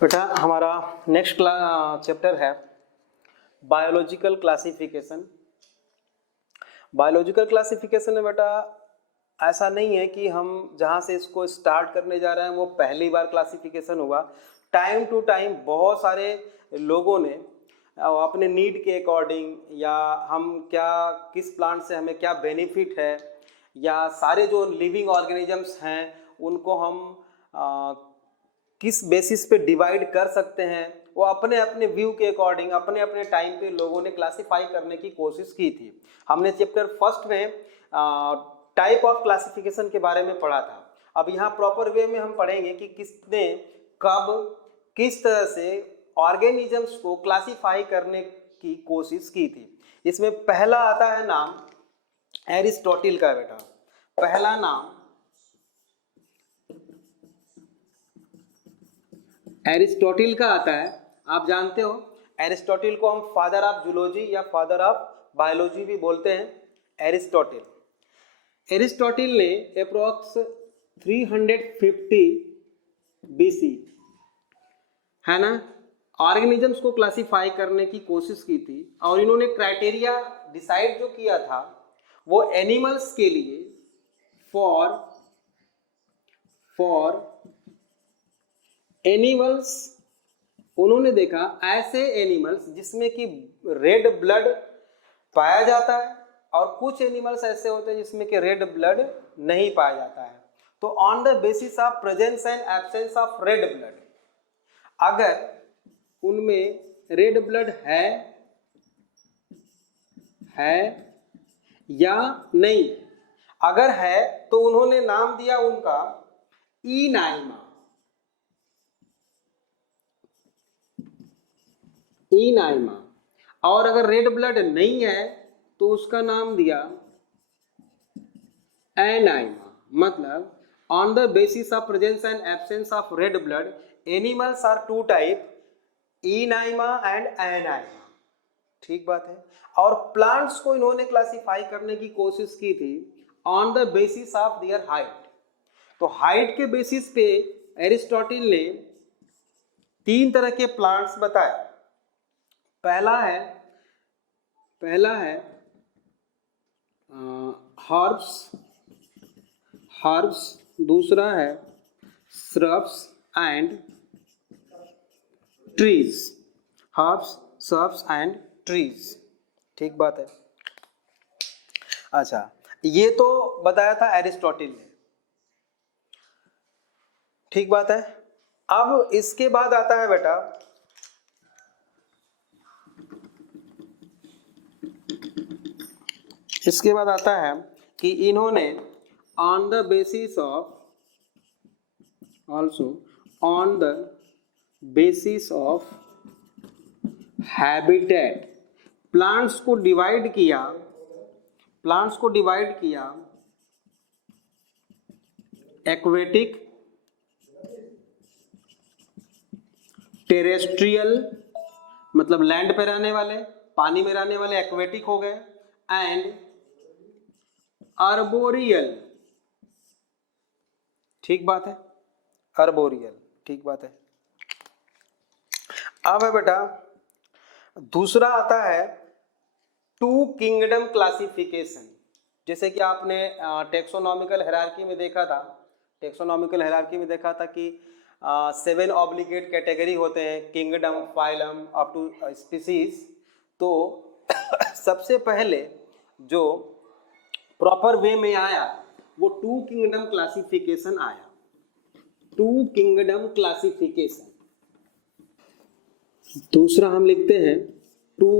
बेटा हमारा next chapter है बायोलॉजिकल क्लासिफिकेशन। बायोलॉजिकल क्लासिफिकेशन में बेटा ऐसा नहीं है कि हम जहाँ से इसको स्टार्ट करने जा रहे हैं वो पहली बार क्लासिफिकेशन हुआ। टाइम टू टाइम बहुत सारे लोगों ने अपने नीड के अकॉर्डिंग या हम क्या किस प्लांट से हमें क्या बेनिफिट है या सारे जो लिविंग ऑर्गेनिजम्स हैं उनको हम किस बेसिस पे डिवाइड कर सकते हैं, वो अपने अपने व्यू के अकॉर्डिंग अपने अपने टाइम पे लोगों ने क्लासिफाई करने की कोशिश की थी। हमने चैप्टर फर्स्ट में टाइप ऑफ क्लासिफिकेशन के बारे में पढ़ा था। अब यहाँ प्रॉपर वे में हम पढ़ेंगे कि किसने कब किस तरह से ऑर्गेनिजम्स को क्लासिफाई करने की कोशिश की थी। इसमें पहला आता है नाम एरिस्टोटल का। बेटा पहला नाम एरिस्टोटल का आता है। आप जानते हो एरिस्टोटल को हम फादर ऑफ जूलॉजी या फादर ऑफ बायोलॉजी भी बोलते हैं। एरिस्टोटल ने अप्रोक्स 350 बीसी है ना ऑर्गेनिजम्स को क्लासिफाई करने की कोशिश की थी और इन्होंने क्राइटेरिया डिसाइड जो किया था वो एनिमल्स के लिए फॉर एनिमल्स उन्होंने देखा ऐसे एनिमल्स जिसमें कि रेड ब्लड पाया जाता है और कुछ एनिमल्स ऐसे होते हैं जिसमें कि रेड ब्लड नहीं पाया जाता है। तो on the basis of presence and absence of red blood, अगर उनमें रेड ब्लड है या नहीं, अगर है तो उन्होंने नाम दिया उनका इनाइमा। और अगर रेड ब्लड नहीं है तो उसका नाम दिया एनाइमा। मतलब on the basis of presence and absence of red blood animals are two type, enaima and anaima. ठीक बात है। और प्लांट्स को इन्होंने क्लासिफाई करने की कोशिश की थी on the basis of their height. तो हाइट के बेसिस पे एरिस्टोटल ने 3 तरह के प्लांट्स बताए। पहला है हर्ब्स, दूसरा है shrubs and trees. Herbs, shrubs and trees. ठीक बात है। अच्छा, ये तो बताया था एरिस्टोटल ने। ठीक बात है। अब इसके बाद आता है बेटा कि इन्होंने on the basis of habitat plants को डिवाइड किया एक्वेटिक, टेरेस्ट्रियल मतलब लैंड पे रहने वाले, पानी में रहने वाले एक्वेटिक हो गए, एंड अर्बोरियल। ठीक बात है, अर्बोरियल। ठीक बात है। अब है बेटा दूसरा आता है टू किंगडम क्लासिफिकेशन। जैसे कि आपने टेक्सोनॉमिकल हायरार्की में देखा था कि 7 ऑब्लिगेट कैटेगरी होते हैं, kingdom, phylum up to species. तो सबसे पहले जो प्रॉपर वे में आया वो टू किंगडम क्लासिफिकेशन आया। Two kingdom classification. दूसरा हम लिखते हैं two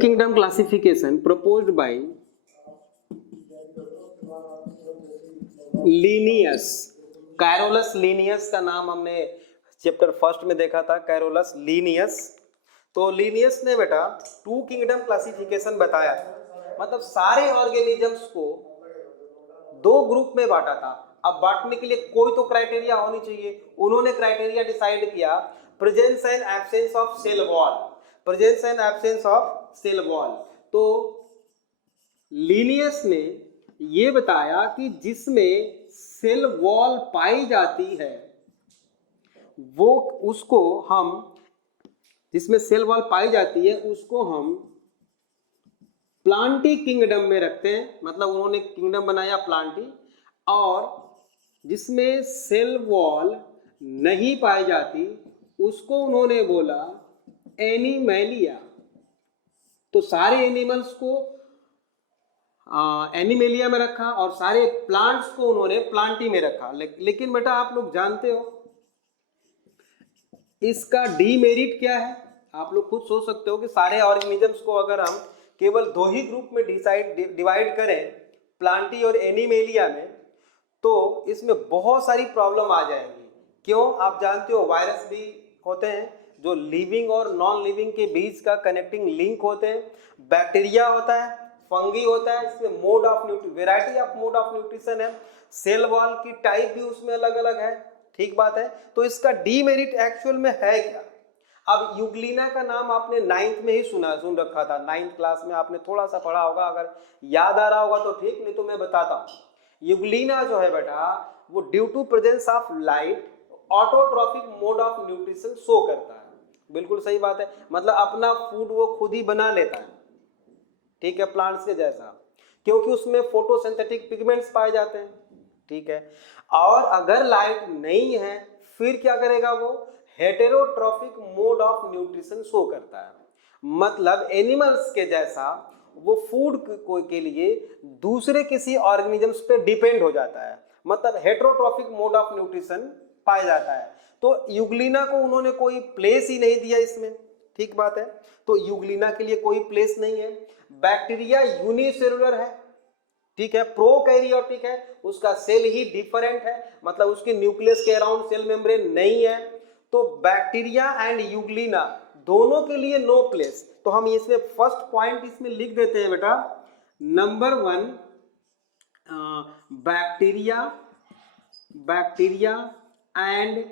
kingdom classification proposed by Linnaeus. Carolus Linnaeus का नाम हमने चैप्टर फर्स्ट में देखा था, कैरोलस लीनियस। तो लीनियस ने बेटा टू किंगडम क्लासिफिकेशन बताया। मतलब सारे ऑर्गेनिजम्स को 2 ग्रुप में बांटा था। अब बांटने के लिए कोई तो क्राइटेरिया होनी चाहिए। उन्होंने क्राइटेरिया डिसाइड किया presence and absence of cell wall. तो लिनियस ने ये बताया कि जिसमें सेल वॉल पाई जाती है वो उसको हम, जिसमें सेल वॉल पाई जाती है उसको हम प्लांटी किंगडम में रखते हैं, मतलब उन्होंने किंगडम बनाया प्लांटी। और जिसमें सेल वॉल नहीं पाई जाती उसको उन्होंने बोला एनिमेलिया। तो सारे एनिमल्स को एनिमेलिया में रखा और सारे प्लांट्स को उन्होंने प्लांटी में रखा। लेकिन बेटा आप लोग जानते हो इसका डीमेरिट क्या है? आप लोग खुद सोच सकते हो कि सारे ऑर्गेनिजम्स को अगर हम केवल 2 ही ग्रुप में डिवाइड करें, प्लांटी और एनिमेलिया में, तो इसमें बहुत सारी प्रॉब्लम आ जाएंगी। क्यों? आप जानते हो वायरस भी होते हैं जो लिविंग और नॉन लिविंग के बीच का कनेक्टिंग लिंक होते हैं, बैक्टीरिया होता है, फंगी होता है, इसमें mode of variety of mode of nutrition है, सेल वॉल की टाइप भी उसमें अलग अलग है। ठीक बात है। तो इसका डीमेरिट एक्चुअल में है क्या? अब यूग्लिना का नाम आपने 9th में ही सुन रखा था, 9th क्लास में आपने थोड़ा सा पढ़ा होगा, अगर याद आ रहा होगा तो ठीक, नहीं तो मैं बताता हूँ। यूग्लिना जो है बेटा वो due to presence of light autotrophic mode of nutrition show करता है। बिल्कुल सही बात है, मतलब अपना फूड वो खुद ही बना लेता है, ठीक है, प्लांट्स के जैसा, क्योंकि उसमें फोटोसिंथेटिक पिगमेंट्स पाए जाते हैं। ठीक है। और अगर लाइट नहीं है फिर क्या करेगा वो? Heterotrophic mode of nutrition show करता है, मतलब एनिमल्स के जैसा वो फूड के लिए दूसरे किसी ऑर्गेनिजम्स पे डिपेंड हो जाता है, मतलब हेटेरोट्रॉफिक मोड ऑफ न्यूट्रिशन पाया जाता है। तो यूग्लिना को उन्होंने कोई प्लेस ही नहीं दिया इसमें। ठीक बात है। तो यूग्लिना के लिए कोई प्लेस नहीं है। बैक्टीरिया यूनिसेलुलर है, ठीक है, प्रोकैरियोटिक है, उसका सेल ही डिफरेंट है, मतलब उसके न्यूक्लियस के अराउंड सेल मेम्ब्रेन नहीं है। तो बैक्टीरिया एंड यूग्लिना दोनों के लिए नो प्लेस। तो हम इसमें फर्स्ट पॉइंट इसमें लिख देते हैं बेटा, number 1 bacteria and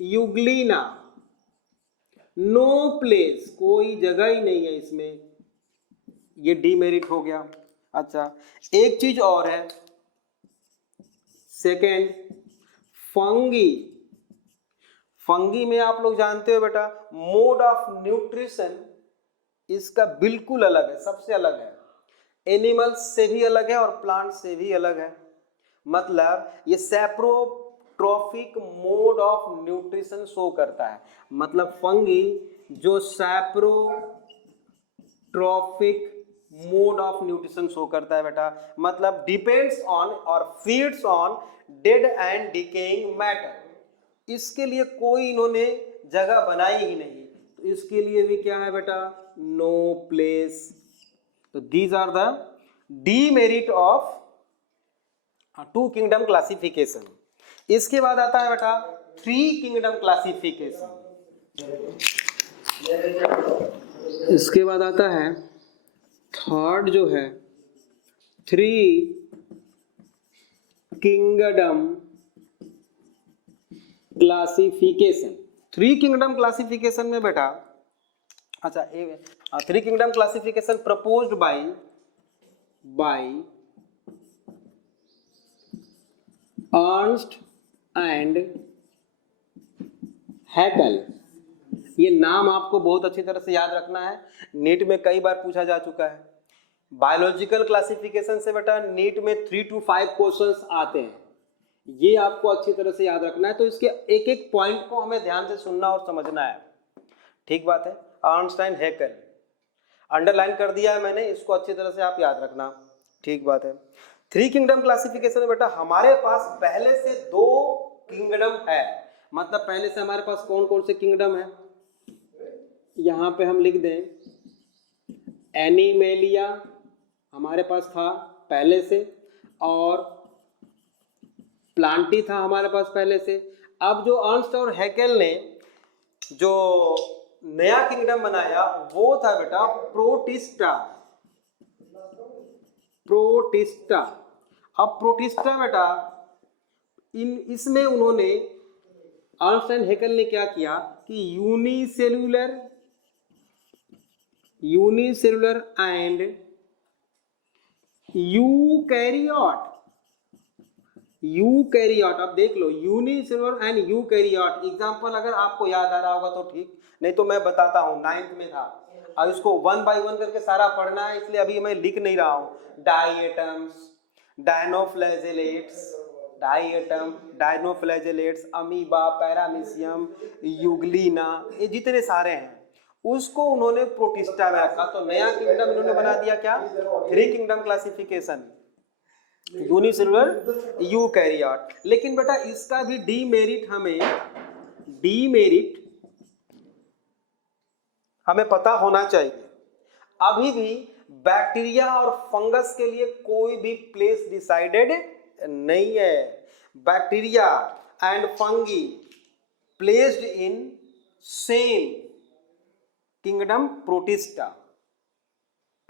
Euglena no place, कोई जगह ही नहीं है इसमें, ये डीमेरिट हो गया। अच्छा, एक चीज और है, सेकेंड फंगी में आप लोग जानते हो बेटा मोड ऑफ न्यूट्रिशन इसका बिल्कुल अलग है, सबसे अलग है, एनिमल्स से भी अलग है और प्लांट से भी अलग है। मतलब ये सैप्रोट्रॉफिक मोड ऑफ न्यूट्रिशन शो करता है, मतलब फंगी जो सैप्रोट्रॉफिक मोड ऑफ न्यूट्रिशन शो करता है बेटा, मतलब डिपेंड्स ऑन और feeds on dead and decaying matter. इसके लिए कोई इन्होंने जगह बनाई ही नहीं, तो इसके लिए भी क्या है बेटा? No place. तो these are the demerit of 2 kingdom classification. इसके बाद आता है बेटा 3 किंगडम क्लासिफिकेशन। इसके बाद आता है थर्ड जो है 3 किंगडम क्लासिफिकेशन। 3 किंगडम क्लासिफिकेशन में बेटा, अच्छा 3 kingdom classification proposed by Ernst and Hückel. ये नाम आपको बहुत अच्छी तरह से याद रखना है, नीट में कई बार पूछा जा चुका है। बायोलॉजिकल क्लासिफिकेशन से बेटा नीट में 3 to 5 क्वेश्चंस आते हैं, ये आपको अच्छी तरह से याद रखना है। तो इसके एक एक पॉइंट को हमें ध्यान से सुनना और समझना है। ठीक बात है। अर्नस्ट एंड हैकेल अंडरलाइन कर दिया है मैंने, इसको अच्छी तरह से आप याद रखना। ठीक बात है। 3 किंगडम क्लासिफिकेशन में बेटा हमारे पास पहले से 2 किंगडम है, मतलब पहले से हमारे पास कौन कौन से किंगडम है, यहां पे हम लिख दें एनिमेलिया हमारे पास था पहले से, और प्लांटी था हमारे पास पहले से। अब जो अर्नस्ट और हैकेल ने जो नया किंगडम बनाया वो था बेटा प्रोटिस्टा। अब प्रोटिस्टा बेटा इसमें उन्होंने अर्नस्ट एंड हैकेल ने क्या किया कि unicellular unicellular and eukaryote. Eukaryote, अब देख लो, यूनिसेलुलर एंड यूकैरियोट। एग्जांपल अगर आपको याद आ रहा होगा तो ठीक, नहीं तो मैं बताता हूँ, 9th में था। अब इसको 1 बाय 1 करके सारा पढ़ना है, इसलिए अभी मैं लिख नहीं रहा हूँ। डाइएटम्स, डायनोफ्लैजेलेट्स, डायनोफ्लैजेलेट्स, अमीबा, पैरामीशियम, यूग्लिना, ये जितने सारे हैं उसको उन्होंने प्रोटिस्टा में रखा। तो नया किंगडम इन्होंने बना दिया क्या? 3 किंगडम क्लासिफिकेशन, यूनिसेलुलर, यूकैरियोट। लेकिन बेटा इसका भी डीमेरिट हमें पता होना चाहिए। अभी भी बैक्टीरिया और फंगस के लिए कोई भी प्लेस डिसाइडेड नहीं है। Bacteria and fungi placed in same kingdom protista,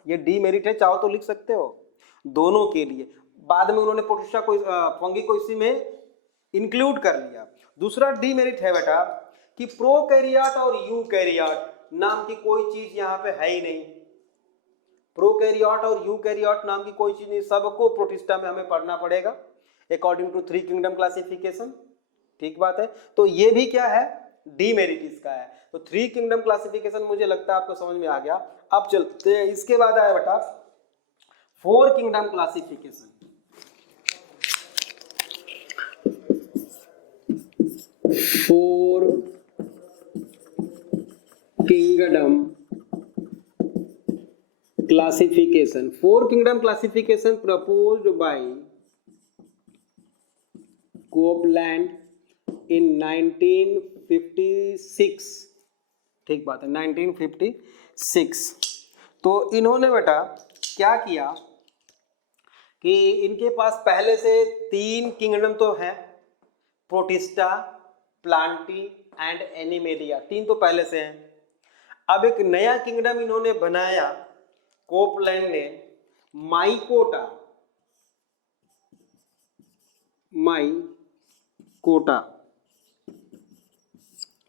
ये डीमेरिट है, चाहो तो लिख सकते हो दोनों के लिए। बाद में उन्होंने प्रोटिस्टा को, फंगी को इसी में इंक्लूड कर लिया। दूसरा डीमेरिट है बेटा कि प्रोकैरियोट और यूकैरियोट नाम की कोई चीज यहाँ पे है ही नहीं। प्रोकैरियोट और यूकैरियोट नाम की कोई चीज नहीं, सबको प्रोटिस्टा में हमें पढ़ना पड़ेगा अकॉर्डिंग टू 3 किंगडम क्लासिफिकेशन। ठीक बात है। तो ये भी क्या है? डीमेरिट इसका है। तो 3 किंगडम क्लासिफिकेशन मुझे लगता है आपको समझ में आ गया। अब चलते हैं, इसके बाद आया बेटा 4 kingdom classification. 4 kingdom classification. 4 kingdom classification proposed by Copeland in 1956। ठीक बात है, 1956। तो इन्होंने बेटा क्या किया कि इनके पास पहले से 3 किंगडम तो हैं, प्रोटिस्टा, प्लांटी एंड एनिमेलिया, 3 तो पहले से हैं। अब एक नया किंगडम इन्होंने बनाया कोपलैंड ने, माइकोटा,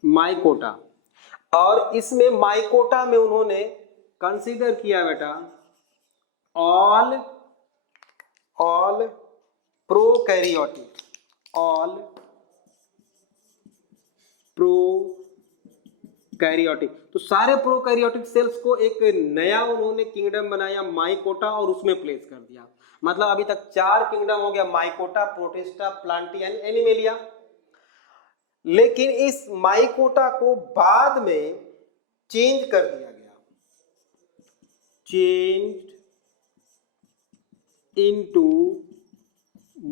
माइकोटा। और इसमें माइकोटा में उन्होंने कंसीडर किया बेटा ऑल प्रोकैरियोटिक, ऑल प्रोकैरियोटिक। तो सारे प्रोकैरियोटिक सेल्स को एक नया उन्होंने किंगडम बनाया माइकोटा और उसमें प्लेस कर दिया। मतलब अभी तक 4 किंगडम हो गया, mycota, protista, Plantae and animalia. लेकिन इस माइकोटा को बाद में चेंज कर दिया गया, चेंज्ड इनटू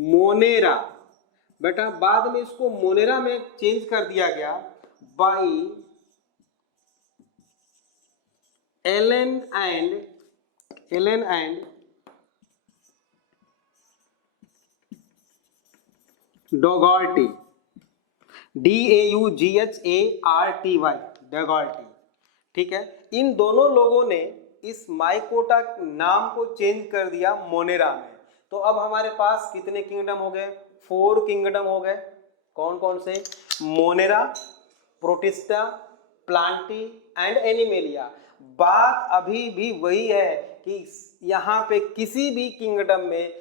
मोनेरा। बेटा बाद में इसको मोनेरा में चेंज कर दिया गया बाई एलन एंड डोगार्टी, DAUGHARTY, डोगार्टी। ठीक है, इन दोनों लोगों ने इस माइकोटा नाम को चेंज कर दिया मोनेरा में। तो अब हमारे पास कितने किंगडम हो गए? 4 किंगडम हो गए। कौन कौन से? Monera, protista, Plantae and animalia. बात अभी भी वही है कि यहाँ पे किसी भी किंगडम में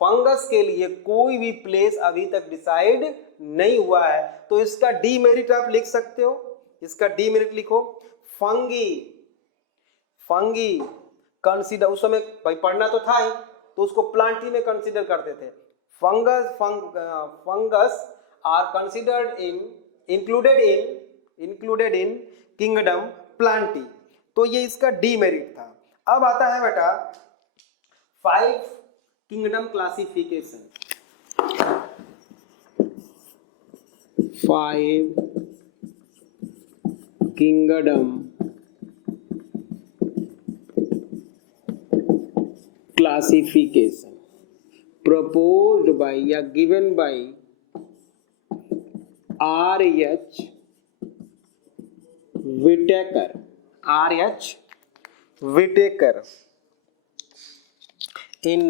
फंगस के लिए कोई भी प्लेस अभी तक डिसाइड नहीं हुआ है। तो इसका डीमेरिट आप लिख सकते हो, इसका डीमेरिट लिखो, फंगी कंसीडर, उस समय भाई पढ़ना तो था ही, तो उसको प्लांटी में कंसीडर करते थे। Fungus are considered included in kingdom Plantae. तो ये इसका डीमेरिट था। अब आता है बेटा 5 kingdom classification. 5 kingdom classification proposed by या given by R.H. Whitaker, in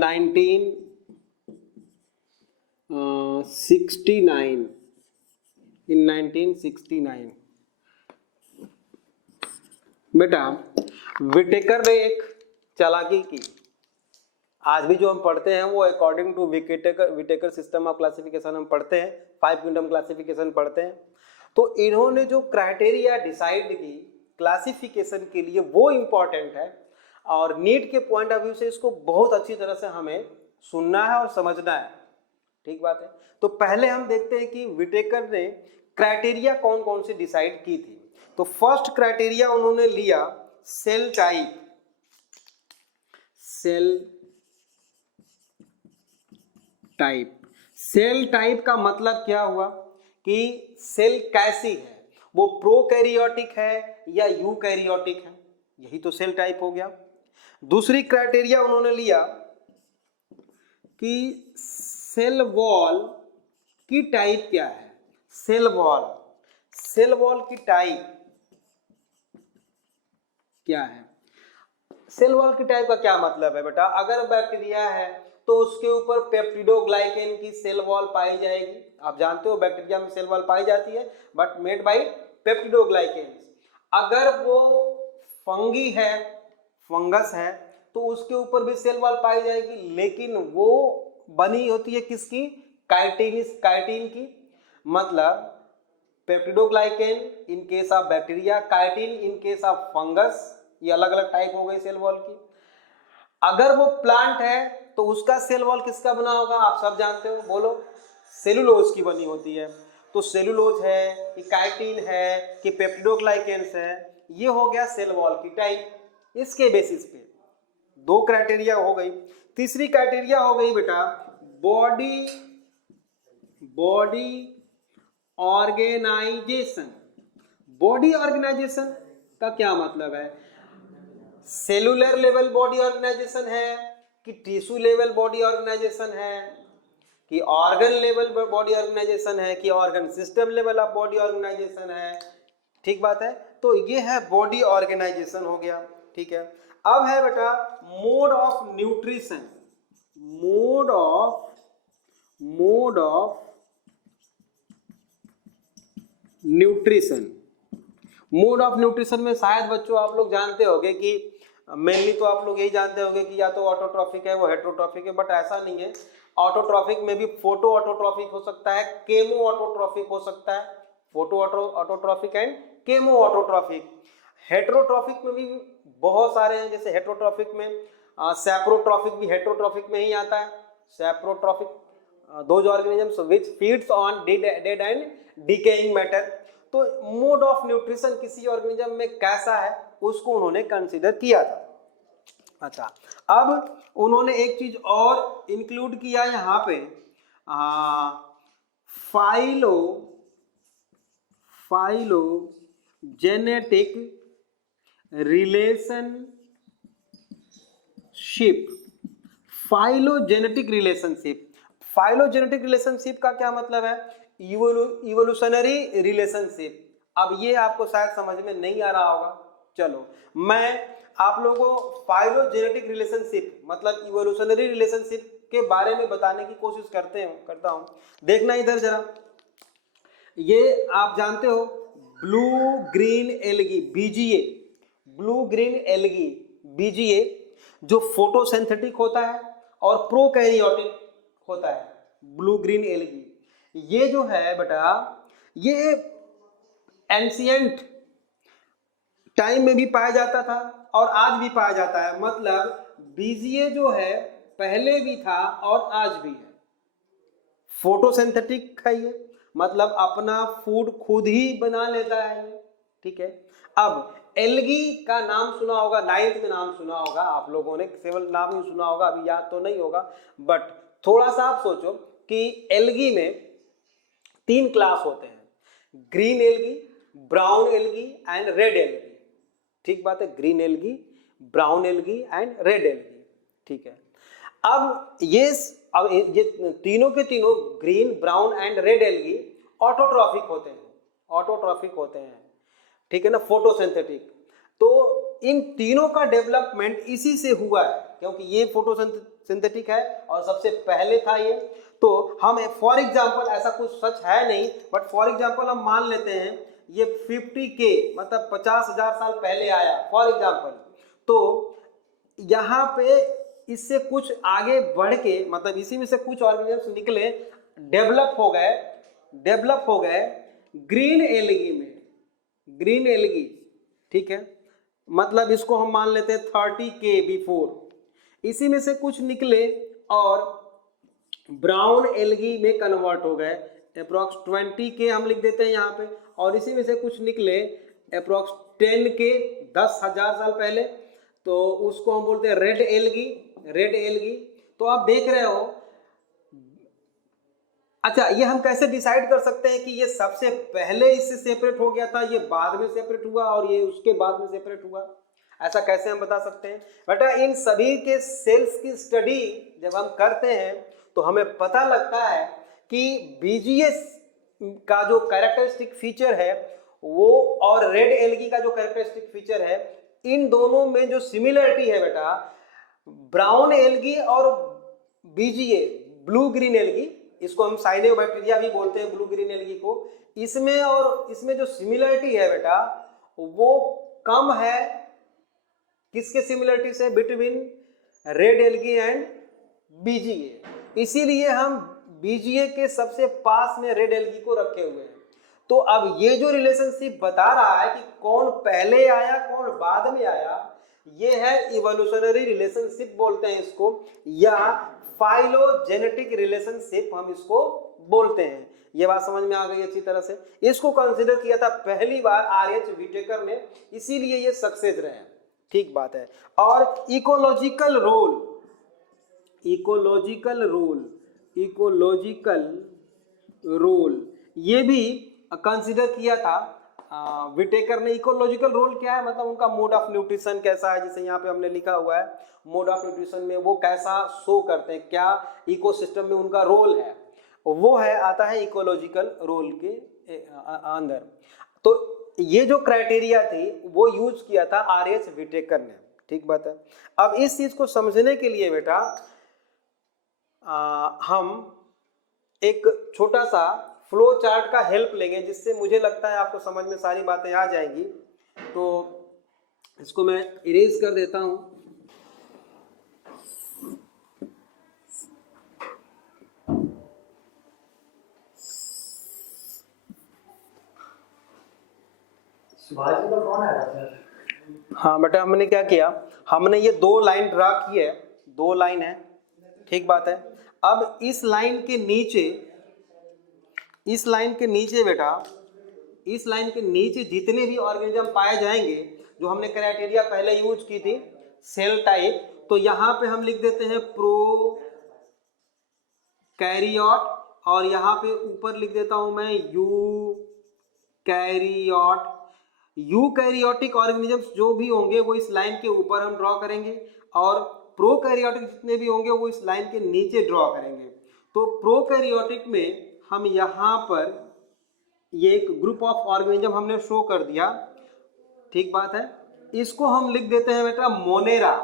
1969। बेटा विटेकर ने एक चालाकी की। आज भी जो हम पढ़ते हैं वो according to Whittaker system of classification हम पढ़ते हैं, 5 किंगडम क्लासिफिकेशन पढ़ते हैं। तो इन्होंने जो क्राइटेरिया डिसाइड की क्लासिफिकेशन के लिए वो इम्पॉर्टेंट है, और नीट के पॉइंट ऑफ व्यू से इसको बहुत अच्छी तरह से हमें सुनना है और समझना है। ठीक बात है। तो पहले हम देखते हैं कि विटेकर ने क्राइटेरिया कौन कौन सी डिसाइड की थी। तो फर्स्ट क्राइटेरिया उन्होंने लिया सेल टाइप। सेल टाइप का मतलब क्या हुआ कि सेल कैसी है, वो प्रोकैरियोटिक है या यूकैरियोटिक है, यही तो सेल टाइप हो गया। दूसरी क्राइटेरिया उन्होंने लिया कि सेल वॉल की टाइप क्या है। सेल वॉल की टाइप क्या है। सेल वॉल की टाइप का क्या मतलब है बेटा, अगर बैक्टीरिया है तो उसके ऊपर पेप्टिडोग्लाइकेन की सेल वॉल पाई जाएगी। आप जानते हो बैक्टीरिया में सेल वॉल पाई जाती है बट मेड बाय पेप्टिडोग्लाइकेन। अगर वो फंगी है, फंगस है, तो उसके ऊपर भी सेल वॉल पाई जाएगी, लेकिन वो बनी होती है किसकी, काइटिन की। मतलब peptidoglycan in case of bacteria, chitin in case of fungus, ये अलग अलग टाइप हो गई सेल वॉल की। अगर वो प्लांट है तो उसका सेल वॉल किसका बना होगा, आप सब जानते हो, बोलो, सेलुलोज की बनी होती है। तो सेलुलोज है कि काइटिन है कि पेप्टिडोग्लाइकेन्स है, ये हो गया सेल वॉल की टाइप। इसके बेसिस पे दो क्राइटेरिया हो गई। तीसरी क्राइटेरिया हो गई बेटा बॉडी ऑर्गेनाइजेशन। बॉडी ऑर्गेनाइजेशन का क्या मतलब है, सेलुलर लेवल बॉडी ऑर्गेनाइजेशन है कि टिश्यू लेवल बॉडी ऑर्गेनाइजेशन है कि ऑर्गन लेवल बॉडी ऑर्गेनाइजेशन है कि organ system level of body organisation है। ठीक बात है। तो ये है बॉडी ऑर्गेनाइजेशन हो गया। ठीक है। अब है बेटा mode of nutrition. Mode of nutrition में शायद बच्चों आप लोग जानते होंगे कि मेनली तो आप लोग यही जानते होंगे कि या तो ऑटोट्रॉफिक है वो हेट्रोट्रॉफिक है, बट ऐसा नहीं है। ऑटोट्रॉफिक में भी फोटो ऑटोट्रॉफिक हो सकता है, केमो ऑटोट्रॉफिक हो सकता है। Photo autotrophic and chemo autotrophic. Heterotrophic में भी बहुत सारे हैं, जैसे हेट्रोट्रॉफिक में सैप्रोट्रॉफिक भी हेट्रोट्रॉफिक में ही आता है। Saprotrophic those organisms which feeds on dead and decaying matter. तो मोड ऑफ न्यूट्रिशन किसी ऑर्गेनिज्म में कैसा है उसको उन्होंने कंसीडर किया था। अच्छा, अब उन्होंने एक चीज और इंक्लूड किया यहाँ पे, फाइलोजेनेटिक रिलेशनशिप का क्या मतलब है, इवोल्यूशनरी रिलेशनशिप। अब ये आपको शायद समझ में नहीं आ रहा होगा, चलो मैं आप लोगों को फाइलोजेनेटिक रिलेशनशिप मतलब इवोल्यूशनरी रिलेशनशिप के बारे में बताने की कोशिश करता हूं। देखना इधर जरा, ये आप जानते हो ब्लू ग्रीन एल्गी बीजीए जो फोटोसिंथेटिक होता है और प्रोकैरियोटिक होता है। ब्लू ग्रीन एल्गी ये जो है बेटा, ये एंशिएंट टाइम में भी पाया जाता था और आज भी पाया जाता है। मतलब बीजीए जो है पहले भी था और आज भी है। फोटोसिंथेटिक है ये, मतलब अपना फूड खुद ही बना लेता है ये। ठीक है। अब एल्गी का नाम सुना होगा, 9th में नाम सुना होगा आप लोगों ने, केवल नाम ही सुना होगा, अभी याद तो नहीं होगा, बट थोड़ा सा आप सोचो कि एल्गी में 3 क्लास होते हैं, green algae, brown algae and red algae. ठीक बात है, green algae, brown algae and red algae. ठीक है। अब ये तीनों के तीनों green, brown and red algae autotrophic होते हैं। ठीक है ना, फोटोसिंथेटिक। तो इन तीनों का डेवलपमेंट इसी से हुआ है, क्योंकि ये फोटोसिंथेटिक है और सबसे पहले था ये। तो हम फॉर एग्जांपल, ऐसा कुछ सच है नहीं, बट फॉर एग्जांपल हम मान लेते हैं ये 50K मतलब 50,000 साल पहले आया फॉर एग्जांपल। तो यहाँ पे इससे कुछ आगे बढ़ के, मतलब इसी में से कुछ ऑर्गेनिजम्स निकले, डेवलप हो गए ग्रीन एल्गी में, ग्रीन एल्गी, ठीक है। मतलब इसको हम मान लेते हैं 30K बिफोर। इसी में से कुछ निकले और ब्राउन एल्गी में कन्वर्ट हो गए, अप्रोक्स 20K हम लिख देते हैं यहाँ पे। और इसी में से कुछ निकले अप्रोक्स 10K, 10,000 साल पहले, तो उसको हम बोलते हैं रेड एल्गी, रेड एल्गी। तो आप देख रहे हो। अच्छा, ये हम कैसे डिसाइड कर सकते हैं कि ये सबसे पहले इससे सेपरेट हो गया था, ये बाद में सेपरेट हुआ और ये उसके बाद में सेपरेट हुआ? ऐसा कैसे हम बता सकते हैं? बेटा, इन सभी के सेल्स की स्टडी जब हम करते हैं तो हमें पता लगता है कि बीजीएस का जो कैरेक्टरिस्टिक फीचर है वो और रेड एल्गी का जो कैरेक्टरिस्टिक फीचर है, इन दोनों में जो सिमिलरिटी है बेटा, ब्राउन एल्गी और बीजीए, ब्लू ग्रीन एल्गी, इसको हम साइनोबैक्टीरिया भी बोलते हैं, ब्लू ग्रीन एल्गी को, इसमें और इसमें जो सिमिलरिटी है बेटा वो कम है। किसके सिमिलरिटी से? Between red algae and BGA. इसीलिए हम बीजीए के सबसे पास में रेड एल्गी को रखे हुए हैं। तो अब ये जो रिलेशनशिप बता रहा है कि कौन पहले आया कौन बाद में आया, ये है इवोल्यूशनरी रिलेशनशिप बोलते हैं इसको, या फाइलोजेनेटिक रिलेशनशिप हम इसको बोलते हैं। ये बात समझ में आ गई अच्छी तरह से? इसको कंसीडर किया था पहली बार आर.एच. व्हिटेकर ने, इसीलिए ये सक्सेस रहे। ठीक बात है। और इकोलॉजिकल रोल, इकोलॉजिकल रोल ये भी कंसीडर किया था व्हिटेकर ने। इकोलॉजिकल रोल क्या है? मतलब उनका मोड ऑफ न्यूट्रिशन कैसा है, जैसे यहाँ पे हमने लिखा हुआ है मोड ऑफ न्यूट्रिशन में वो कैसा शो करते हैं, क्या इकोसिस्टम में उनका रोल है, वो है आता है इकोलॉजिकल रोल के अंदर। तो ये जो क्राइटेरिया थी वो यूज किया था आर.एच. व्हिटेकर ने। ठीक बात है। अब इस चीज को समझने के लिए बेटा हम एक छोटा सा फ्लो चार्ट का हेल्प लेंगे, जिससे मुझे लगता है आपको समझ में सारी बातें आ जाएंगी। तो इसको मैं इरेज कर देता हूं। हाँ बेटा, हमने क्या किया, हमने ये 2 लाइन ड्रा की है, 2 लाइन है। ठीक बात है। अब इस लाइन के नीचे, इस लाइन के नीचे बेटा, इस लाइन के नीचे जितने भी ऑर्गेनिज्म पाए जाएंगे, जो हमने क्राइटेरिया पहले यूज की थी, सेल टाइप, तो यहाँ पे हम लिख देते हैं प्रो कैरियोट, और यहाँ पे ऊपर लिख देता हूं मैं यू कैरियोट। यूकैरियोटिक ऑर्गेनिजम्स जो भी होंगे वो इस लाइन के ऊपर हम ड्रॉ करेंगे, और प्रोकैरियोटिक जितने भी होंगे वो इस लाइन के नीचे ड्रॉ करेंगे। तो प्रोकैरियोटिक में हम यहाँ पर ये एक ग्रुप ऑफ ऑर्गेनिज्म हमने शो कर दिया। ठीक बात है। इसको हम लिख देते हैं बेटा मोनेरा।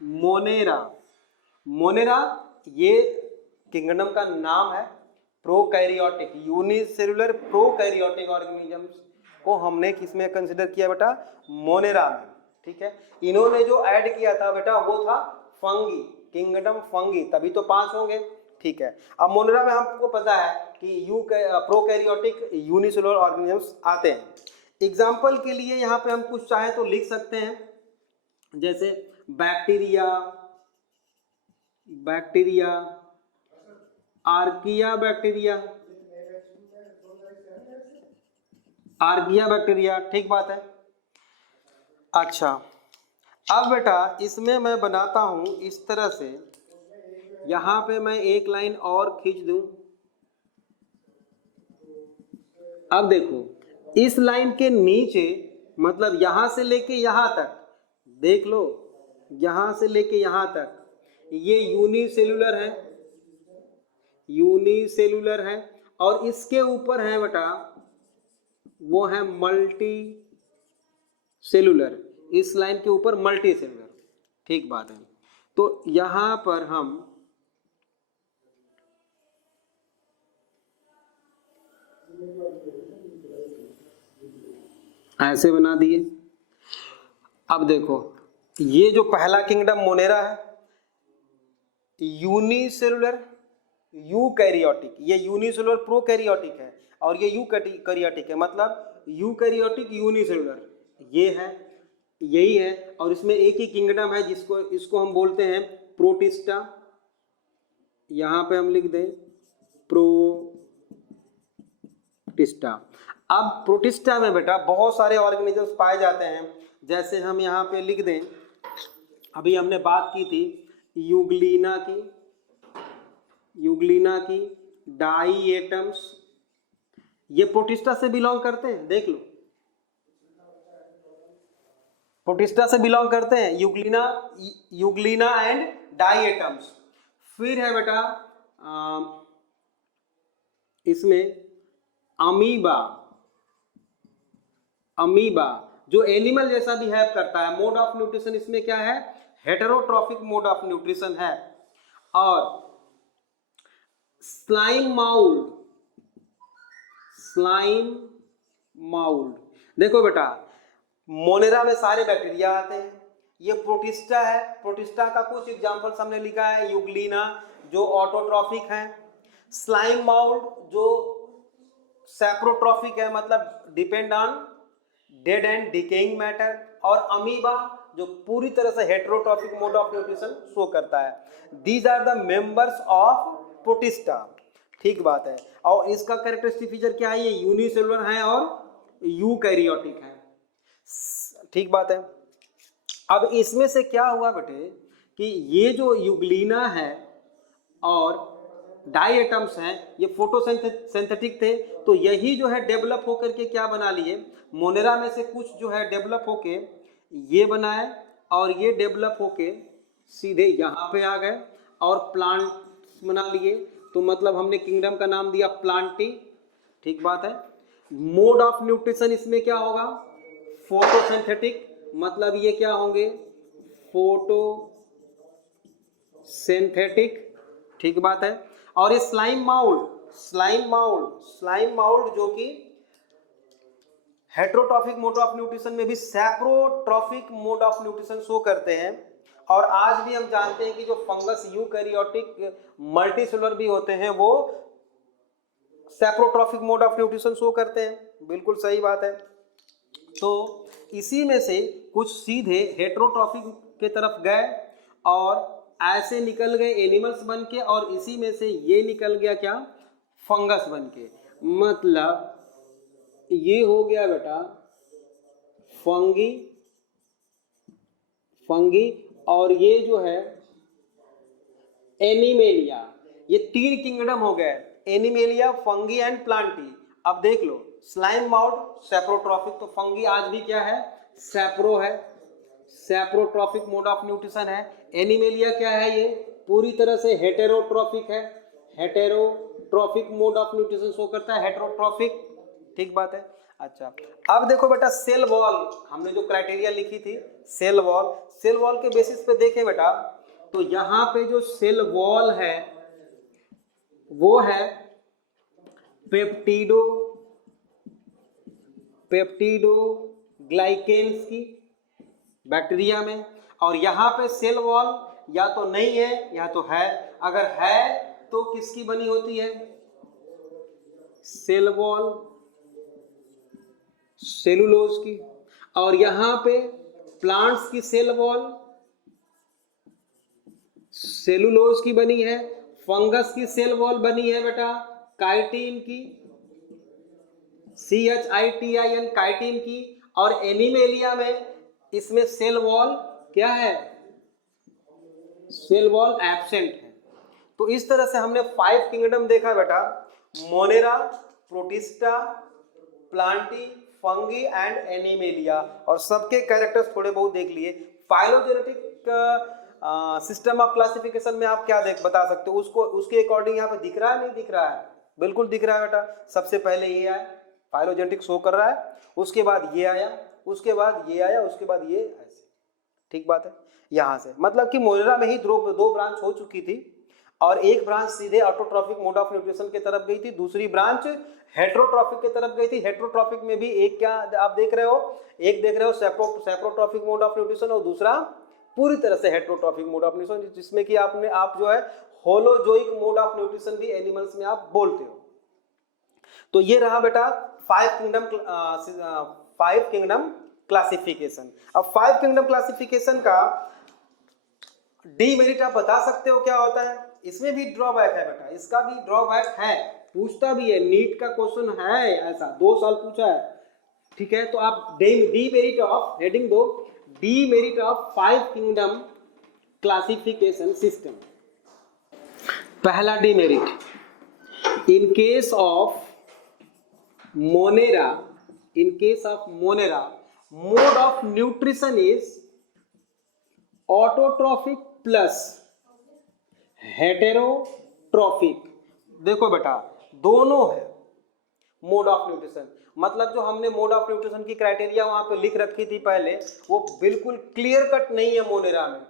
मोनेरा, मोनेरा ये किंगडम का नाम है। प्रोकैरियोटिक, यूनिसेलुलर प्रोकैरियोटिक ऑर्गेनिजम्स को हमने किसमें कंसीडर किया बेटा? मोनेरा में। ठीक है। इन्होंने जो ऐड किया था बेटा वो था फंगी, किंगडम फंगी, तभी तो 5 होंगे। ठीक है। अब मोनेरा में हमको पता है कि प्रोकैरियोटिक यूनिसेलुलर ऑर्गेनिजम्स आते हैं। एग्जाम्पल के लिए यहाँ पे हम कुछ चाहे तो लिख सकते हैं, जैसे bacteria, bacteria, archaea bacteria, archaea bacteria. ठीक बात है। अच्छा, अब बेटा इसमें मैं बनाता हूं इस तरह से, यहां पे मैं एक लाइन और खींच दूं। अब देखो, इस लाइन के नीचे, मतलब यहां से लेके यहां तक, देख लो, यहां से लेके यहां तक ये यूनिसेलुलर है, यूनिसेलुलर है, और इसके ऊपर है बेटा वो है मल्टी सेलुलर, इस लाइन के ऊपर मल्टी सेलुलर। ठीक बात है। तो यहां पर हम ऐसे बना दिए। अब देखो, ये जो पहला किंगडम मोनेरा है, यूनिसेलुलर यूकैरियोटिक, ये यूनिसेलुलर प्रोकैरियोटिक है और ये यूकैरियोटिक है, मतलब यूकैरियोटिक यूनिसेलुलर ये है, यही है। और इसमें एक ही किंगडम है इसको हम बोलते हैं प्रोटिस्टा। यहाँ पे हम लिख दें प्रोटिस्टा। अब प्रोटिस्टा में बेटा बहुत सारे ऑर्गेनिजम्स पाए जाते हैं, जैसे हम यहाँ पे लिख दें, अभी हमने बात की थी यूग्लिना की डाई एटम्स, ये प्रोटिस्टा से बिलोंग करते हैं, देख लो प्रोटिस्टा से बिलोंग करते हैं, यूग्लिना एंड डाई एटम्स। फिर है बेटा इसमें अमीबा जो एनिमल जैसा बिहेव करता है। मोड ऑफ न्यूट्रिशन इसमें क्या है, हेटेरोट्रॉफिक मोड ऑफ न्यूट्रिशन है। और स्लाइम माउल्ड, देखो बेटा मोनेरा में सारे बैक्टीरिया आते हैं, ये प्रोटिस्टा है, प्रोटिस्टा का कुछ एग्जांपल्स हमने लिखा है, यूग्लिना जो ऑटोट्रॉफिक है, स्लाइम माउल्ड जो सैप्रोट्रॉफिक है, मतलब depend on dead and decaying matter, और अमीबा जो पूरी तरह से heterotrophic mode of nutrition show करता है। These are the members of Protista, ठीक बात है। और इसका कैरेक्टरिस्टिक फीचर क्या है, ये यूनिसेलुलर है और यूकैरियोटिक है, ठीक बात है। अब इसमें से क्या हुआ बेटे कि ये जो यूग्लिना है और डाई एटम्स हैं, ये फोटोसिंथेटिक थे, तो यही जो है डेवलप होकर के क्या बना लिए, मोनेरा में से कुछ जो है डेवलप होके ये बनाए और ये डेवलप होके सीधे यहाँ पे आ गए और प्लांट बना लिए, तो मतलब हमने किंगडम का नाम दिया प्लांटी, ठीक बात है। मोड ऑफ न्यूट्रिशन इसमें क्या होगा, फोटोसिंथेटिक, मतलब ये क्या होंगे, फोटोसिंथेटिक, ठीक बात है। और ये स्लाइम माउल्ड जो कि हेटेरोट्रॉफिक मोड ऑफ न्यूट्रिशन में भी सैप्रोट्रॉफिक मोड ऑफ न्यूट्रिशन शो करते हैं। और आज भी हम जानते हैं कि जो फंगस यूकैरियोटिक मल्टीसेलुलर भी होते हैं वो सैप्रोट्रॉफिक मोड ऑफ न्यूट्रिशन शो करते हैं, बिल्कुल सही बात है। तो इसी में से कुछ सीधे हेटेरोट्रॉफिक के तरफ गए और ऐसे निकल गए एनिमल्स बन के, और इसी में से ये निकल गया क्या, फंगस बन के, मतलब ये हो गया बेटा फंगी और ये जो है एनिमेलिया, ये तीन किंगडम हो गए, एनिमेलिया, फंगी एंड प्लांटी। अब देख लो, स्लाइम माउल्ड सैप्रोट्रॉफिक, तो फंगी आज भी क्या है, सैप्रो है, सैप्रोट्रॉफिक मोड ऑफ न्यूट्रिशन है। एनिमेलिया क्या है, ये पूरी तरह से हेटेरोट्रॉफिक है, heterotrophic mode of nutrition show करता है, हेटेरोट्रॉफिक, ठीक बात है। अच्छा, अब देखो बेटा सेल वॉल, हमने जो क्राइटेरिया लिखी थी सेल वॉल के बेसिस पे देखें बेटा, तो यहाँ पे जो सेल वॉल है वो है पेप्टिडोग्लाइकेन्स की बैक्टीरिया में, और यहाँ पे सेल वॉल या तो नहीं है या तो है। अगर है तो किसकी बनी होती है, सेल वॉल सेलुलोज की, और यहाँ पे प्लांट्स की सेल वॉल सेलुलोज की बनी है, फंगस की सेल वॉल बनी है बेटा काइटिन की, CHITIN काइटिन की, और एनिमेलिया में इसमें सेल वॉल क्या है, सेल वॉल एब्सेंट है। तो इस तरह से हमने 5 किंगडम देखा बेटा, Monera, protista, Plantae, fungi and animalia, और सबके कैरेक्टर्स थोड़े बहुत देख लिए। फाइलोजेनेटिक सिस्टम ऑफ क्लासिफिकेशन में आप क्या बता सकते हो, उसको उसके अकॉर्डिंग यहाँ पे दिख रहा है, नहीं दिख रहा है, बिल्कुल दिख रहा है बेटा। सबसे पहले ये आया, फाइलोजेनेटिक शो कर रहा है, उसके बाद ये आया, उसके बाद ये आया, उसके बाद ये, ऐसे, ठीक बात है। यहाँ से मतलब कि मोनेरा में ही दो ब्रांच हो चुकी थी, और एक ब्रांच सीधे ऑटोट्रॉफिक मोड ऑफ न्यूट्रिशन की तरफ गई थी, दूसरी ब्रांच हेट्रोट्रॉफिक की तरफ गई थी। हेट्रोट्रॉफिक में भी एक क्या आप देख रहे हो, एक देख रहे हो सेप्रोट्रॉफिक मोड ऑफ न्यूट्रिशन और दूसरा पूरी तरह से हेट्रोट्रॉफिक मोड ऑफ न्यूट्रिशन, जिसमें कि आप जो है होलोजोइक मोड ऑफ न्यूट्रिशन भी एनिमल्स में आप बोलते हो। तो ये रहा बेटा फाइव किंगडम क्लासिफिकेशन। अब फाइव किंगडम क्लासिफिकेशन का डीमेरिट आप बता सकते हो क्या होता है? इसमें भी ड्रॉबैक है बेटा, इसका भी ड्रॉबैक है, पूछता भी है, नीट का क्वेश्चन है ऐसा, 2 साल पूछा है, ठीक है। तो आप डीमेरिट ऑफ, हेडिंग दो, demerit of five kingdom classification system. पहला demerit, in case of Monera, mode of nutrition is autotrophic plus heterotrophic. देखो बेटा दोनों है मोड ऑफ न्यूट्रिशन, मतलब जो हमने मोड ऑफ न्यूट्रिशन की क्राइटेरिया वहां पे लिख रखी थी पहले, वो बिल्कुल क्लियर कट नहीं है मोनेरा में।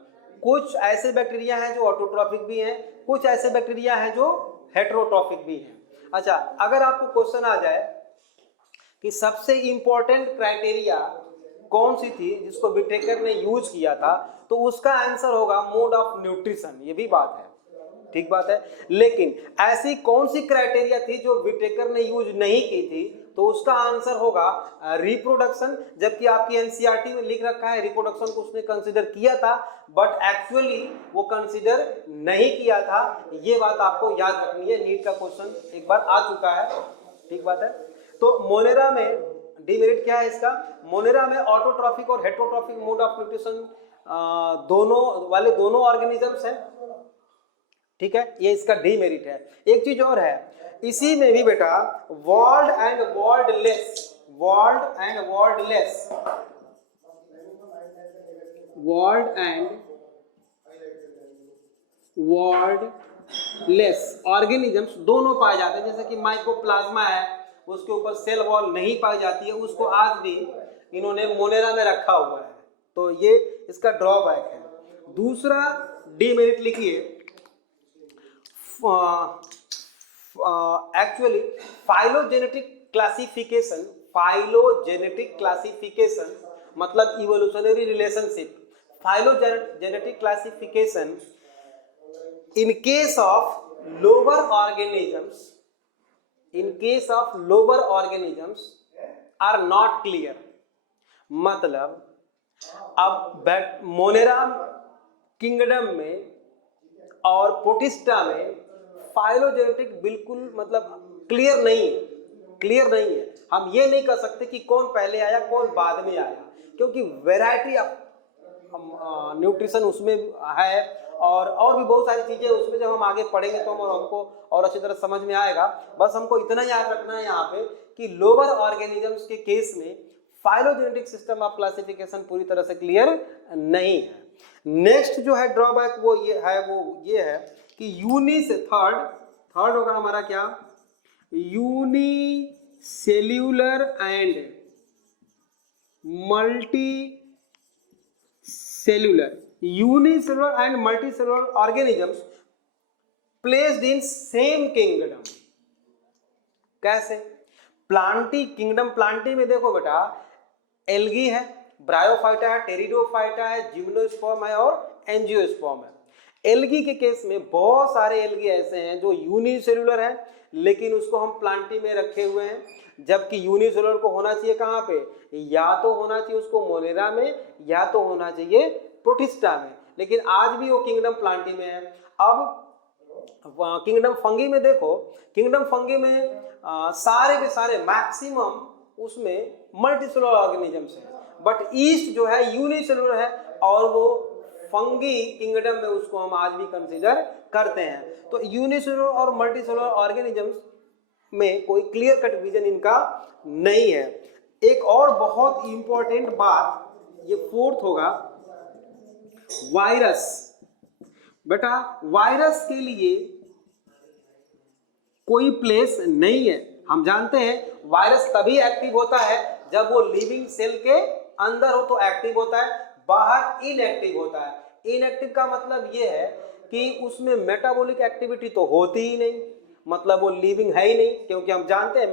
कुछ ऐसे बैक्टीरिया हैं जो ऑटोट्रॉफिक भी हैं, कुछ ऐसे बैक्टीरिया हैं जो हेटेरोट्रॉफिक भी हैं। अच्छा, अगर आपको क्वेश्चन आ जाए कि सबसे इंपॉर्टेंट क्राइटेरिया कौन सी थी जिसको विटेकर ने यूज किया था, तो उसका आंसर होगा मोड ऑफ न्यूट्रिशन। ये भी बात है, ठीक बात है, लेकिन ऐसी कौन सी क्राइटेरिया थी जो विटेकर ने यूज नहीं की थी, तो उसका आंसर होगा रिप्रोडक्शन। जबकि आपकी एनसीईआरटी में लिख रखा है रिप्रोडक्शन को उसने कंसीडर किया था, बट एक्चुअली वो कंसीडर नहीं किया था। ये बात आपको याद रखनी है, नीट का क्वेश्चन एक बार आ चुका है, ठीक बात है। तो मोनेरा में डीमेरिट क्या है इसका? मोनेरा में ऑटोट्रॉफिक और हेटेरोट्रॉफिक मोड ऑफ न्यूट्रिशन दोनों ऑर्गेनिजम्स हैं, ठीक है, ये इसका डीमेरिट है। एक चीज और है, इसी में भी बेटा वॉल्ड एंड वॉल्डलेस ऑर्गेनिजम्स दोनों पाए जाते हैं। जैसे कि माइकोप्लाज्मा है, उसके ऊपर सेल वॉल नहीं पाई जाती है, उसको आज भी इन्होंने मोनेरा में रखा हुआ है, तो ये इसका ड्रॉबैक है। दूसरा डीमेरिट लिखिए, एक्चुअली फाइलोजेनेटिक क्लासिफिकेशन मतलब evolutionary relationship. Phylogenetic classification in case of lower organisms are not clear. मतलब अब मोनेरा किंगडम में और प्रोटिस्टा में फाइलोजेनेटिक बिल्कुल मतलब क्लियर नहीं है। हम ये नहीं कर सकते कि कौन पहले आया कौन बाद में आया, क्योंकि वैरायटी ऑफ न्यूट्रिशन उसमें है और भी बहुत सारी चीजें उसमें जब हम आगे पढ़ेंगे तो हमको और अच्छी तरह समझ में आएगा। बस हमको इतना याद रखना है यहाँ पे कि लोअर ऑर्गेनिजम्स के केस में फाइलोजेनेटिक सिस्टम ऑफ क्लासिफिकेशन पूरी तरह से क्लियर नहीं है। नेक्स्ट जो है ड्रॉबैक वो ये है कि थर्ड होगा हमारा क्या, unicellular and multicellular organisms placed in same kingdom. कैसे? प्लांटी में देखो बेटा एल्गी है, ब्रायोफाइटा है, टेरिडोफाइटा है, जिम्नोस्पर्म है और एंजियोस्पर्म है। एल्गी के केस में बहुत सारे एल्गी ऐसे हैं जो यूनिसेल्यूलर है, लेकिन उसको हम प्लांटी में रखे हुए हैं, जबकि यूनिसेल्यूलर को होना चाहिए कहाँ पे, या तो होना चाहिए उसको मोनेरा में या तो होना चाहिए प्रोटिस्टा में, लेकिन आज भी वो किंगडम प्लांटी में है। अब किंगडम फंगी में देखो, किंगडम फंगी में सारे के सारे मैक्सिमम उसमें मल्टीसेलुलर ऑर्गेनिजम्स हैं, बट ईस्ट जो है यूनिसेलुलर है और वो फंगी किंगडम में उसको हम आज भी कंसीडर करते हैं। तो यूनिसेलुलर और मल्टीसेलुलर ऑर्गेनिजम्स में कोई क्लियर कट विजन इनका नहीं है। एक और बहुत इंपॉर्टेंट बात, ये फोर्थ होगा, वायरस। बेटा वायरस के लिए कोई प्लेस नहीं है। हम जानते हैं वायरस तभी एक्टिव होता है जब वो लिविंग सेल के अंदर हो तो एक्टिव होता है, बाहर इनएक्टिव होता है। इनएक्टिव का मतलब ये है कि उसमें मेटाबॉलिक एक्टिविटी तो होती ही नहीं, मतलब वो लिविंग है ही नहीं, क्योंकि हम जानते हैं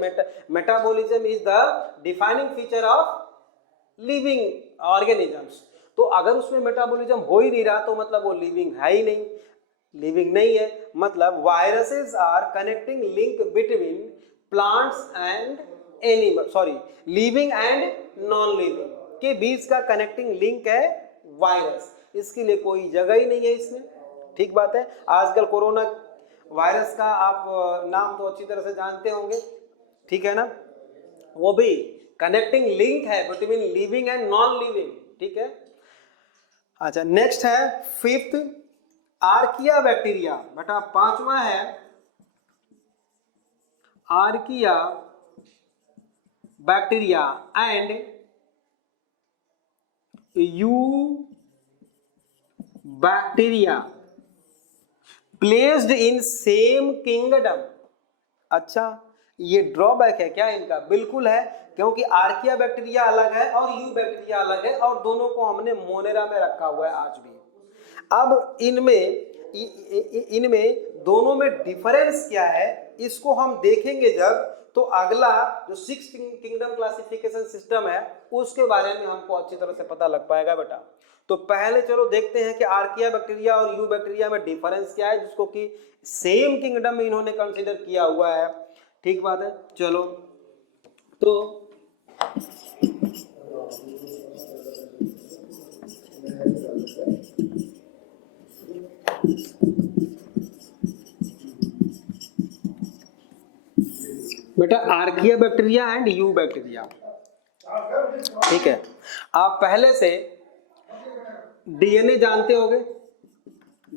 metabolism is the defining feature of living organisms. तो अगर उसमें मेटाबॉलिज्म हो ही नहीं रहा तो मतलब वो लिविंग है ही नहीं, लिविंग नहीं है। मतलब viruses are connecting link between plants and animal, sorry, living and non living के बीच का कनेक्टिंग लिंक है वायरस, इसके लिए कोई जगह ही नहीं है इसमें। ठीक बात है। आजकल कोरोना वायरस का आप नाम तो अच्छी तरह से जानते होंगे, ठीक है ना, वो भी कनेक्टिंग लिंक है between living and non living, ठीक है। अच्छा, नेक्स्ट है फिफ्थ आर्किया बैक्टीरिया। बेटा पांचवा है archaea bacteria and you bacteria placed in same kingdom. अच्छा, ये ड्रॉबैक है क्या इनका? बिल्कुल है, क्योंकि आर्किया बैक्टीरिया अलग है और यू बैक्टीरिया अलग है और दोनों को हमने मोनेरा में रखा हुआ है आज भी। अब इनमें दोनों में डिफरेंस क्या है इसको हम देखेंगे जब, तो अगला जो सिक्स किंगडम क्लासिफिकेशन सिस्टम है उसके बारे में हमको अच्छी तरह से पता लग पाएगा बेटा। तो पहले चलो देखते हैं कि आर्किया बैक्टीरिया और यू बैक्टीरिया में डिफरेंस क्या है, जिसको कि सेम किंगडम में इन्होंने कंसीडर किया हुआ है। ठीक बात है, चलो तो बेटा archaea bacteria and you bacteria, ठीक है। आप पहले से डीएनए जानते होंगे,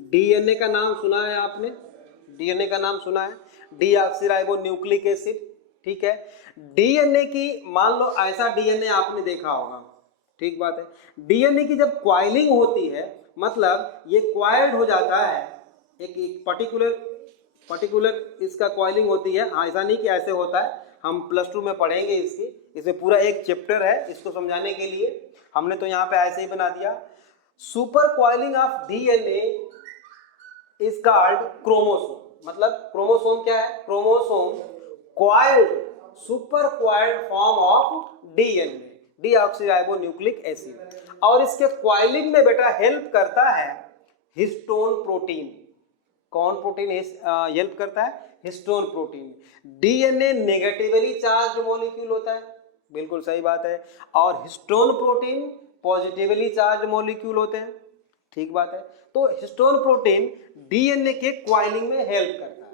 डीएनए का नाम सुना है आपने, डीएनए का नाम सुना है, डीऑक्सीराइबो न्यूक्लिक एसिड, ठीक है। डीएनए की मान लो ऐसा डीएनए आपने देखा होगा, ठीक बात है। डीएनए की जब क्वाइलिंग होती है, मतलब ये क्वाइल्ड हो जाता है, एक पर्टिकुलर इसका क्वाइलिंग होती है। हाँ, ऐसा नहीं कि ऐसे होता है, हम प्लस 2 में पढ़ेंगे इसमें पूरा एक चैप्टर है, इसको समझाने के लिए हमने तो यहाँ पे ऐसे ही बना दिया। Super coiling of DNA is called chromosome. मतलब क्रोमोसोम क्या है? Chromosome coiled, super coiled form of DNA, deoxyribo nucleic acid. और इसके क्वाइलिंग में बेटा हेल्प करता है हिस्टोन प्रोटीन। कौन प्रोटीन हेल्प करता है? Histone protein. DNA negatively charged molecule होता है, बिल्कुल सही बात है, और histone protein positively charged molecule होते हैं, ठीक बात है। तो हिस्टोन प्रोटीन डीएनए के क्वाइलिंग में हेल्प करता है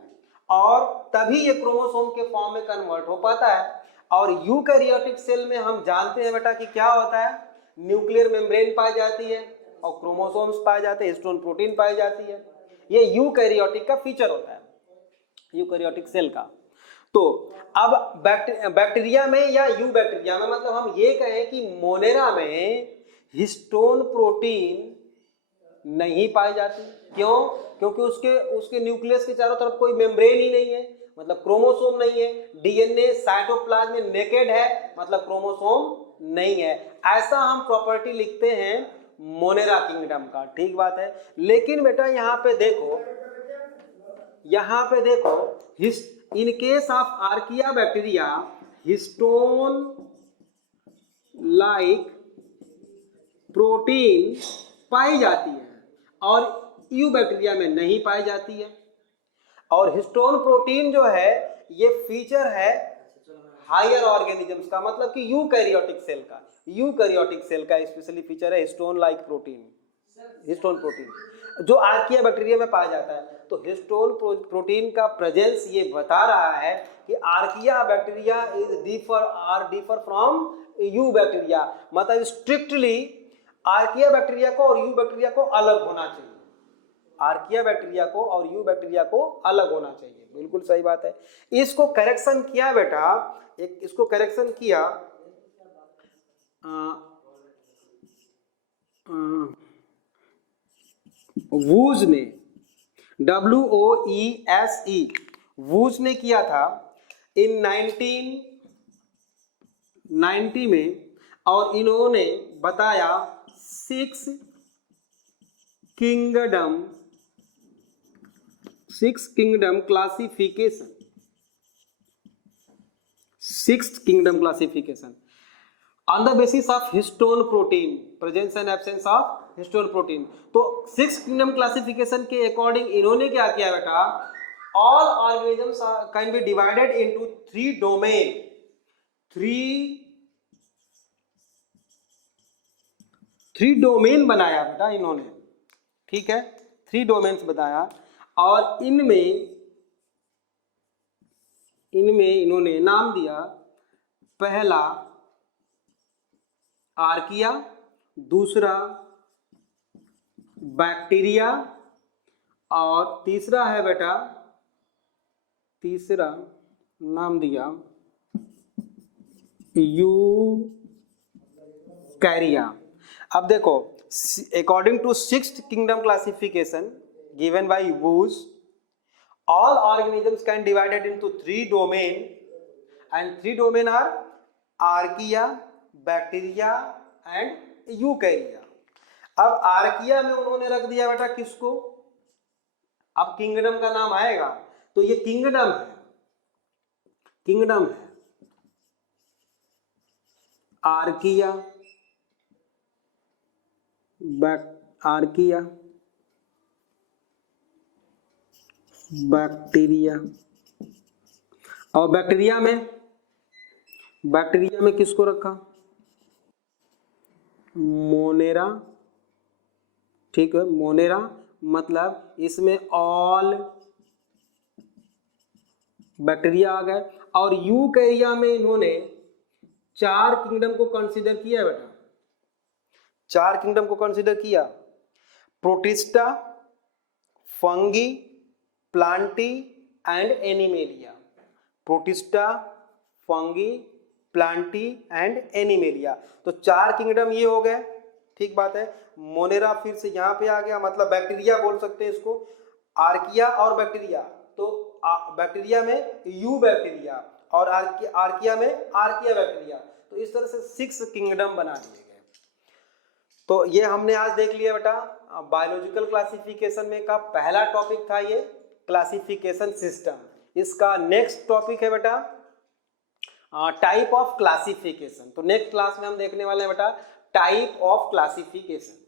और तभी ये क्रोमोसोम के फॉर्म में कन्वर्ट हो पाता है। और यूकैरियोटिक सेल में हम जानते हैं बेटा कि क्या होता है, न्यूक्लियर मेम्ब्रेन पाई जाती है और क्रोमोसोम्स पाए जाते हैं, हिस्टोन प्रोटीन पाई जाती है। ये यूकैरियोटिक का फीचर होता है, यूकैरियोटिक सेल का। तो अब बैक्टीरिया में या यू बैक्टीरिया में, मतलब हम ये कहें कि मोनेरा में हिस्टोन प्रोटीन नहीं पाई जाती। क्यों? क्योंकि उसके न्यूक्लियस के चारों तरफ कोई मेम्ब्रेन ही नहीं है, मतलब क्रोमोसोम नहीं है। डीएनए साइटोप्लाज्म में नेकेड है, मतलब क्रोमोसोम नहीं है। ऐसा हम प्रॉपर्टी लिखते हैं मोनेरा किंगडम का, ठीक बात है। लेकिन बेटा यहाँ पे देखो in case of archaea bacteria histone like protein पाई जाती है और यू बैक्टीरिया में नहीं पाई जाती है। और हिस्टोन प्रोटीन जो है ये फीचर है हायर ऑर्गेनिजम्स का, मतलब कि यूकैरियोटिक सेल का स्पेशली फीचर है histone like protein, histone protein जो आर्किया बैक्टीरिया में पाया जाता है। तो हिस्टोन प्रोटीन का प्रेजेंस ये बता रहा है कि archaea bacteria is differ from you bacteria, मतलब स्ट्रिक्टली आर्किया बैक्टीरिया को और यू बैक्टीरिया को अलग होना चाहिए, आर्किया बैक्टीरिया को और यू बैक्टीरिया को अलग होना चाहिए, बिल्कुल सही बात है। इसको करेक्शन किया बेटा, इसको करेक्शन किया वूज ने, WOESE, वूज ने किया था इन 1990 में, और इन्होंने बताया 6 kingdom six kingdom classification, sixth kingdom classification on the basis of histone protein, presence and absence of histone protein. तो सिक्स किंगडम क्लासिफिकेशन के अकॉर्डिंग इन्होंने क्या किया बेटा, all organisms can be divided into three domain, three domain बनाया बेटा इन्होंने, ठीक है, थ्री डोमेन्स बताया। और इनमें इन्होंने नाम दिया, पहला आर्किया, दूसरा बैक्टीरिया, और तीसरा है बेटा, तीसरा नाम दिया यूकैरिया। अब देखो, according to sixth kingdom classification given by Woese, all organisms can divided into three domain, and three domain are archaea, bacteria and eukarya। अब आर्किया में उन्होंने रख दिया बेटा किसको, अब किंगडम का नाम आएगा तो ये किंगडम है, किंगडम है आर्किया, आर्किया, बैक्टीरिया। और बैक्टीरिया में किसको रखा, मोनेरा, ठीक है, मोनेरा, मतलब इसमें ऑल बैक्टीरिया आ गए। और यूकैरिया में इन्होंने चार किंगडम को कंसीडर किया बेटा, चार किंगडम को कंसीडर किया, protista, fungi, Plantae and animalia. Protista, fungi, Plantae and animalia, तो चार किंगडम ये हो गए, ठीक बात है। मोनेरा फिर से यहाँ पे आ गया, मतलब बैक्टीरिया बोल सकते हैं इसको, आर्किया और बैक्टीरिया, तो बैक्टीरिया में यू बैक्टीरिया और आर्किया में आर्किया बैक्टीरिया, तो इस तरह से सिक्स किंगडम बना दिए गए। तो ये हमने आज देख लिया बेटा, बायोलॉजिकल क्लासिफिकेशन में का पहला टॉपिक था ये क्लासिफिकेशन सिस्टम। इसका नेक्स्ट टॉपिक है बेटा टाइप ऑफ क्लासिफिकेशन। तो नेक्स्ट क्लास में हम देखने वाले हैं बेटा टाइप ऑफ क्लासिफिकेशन।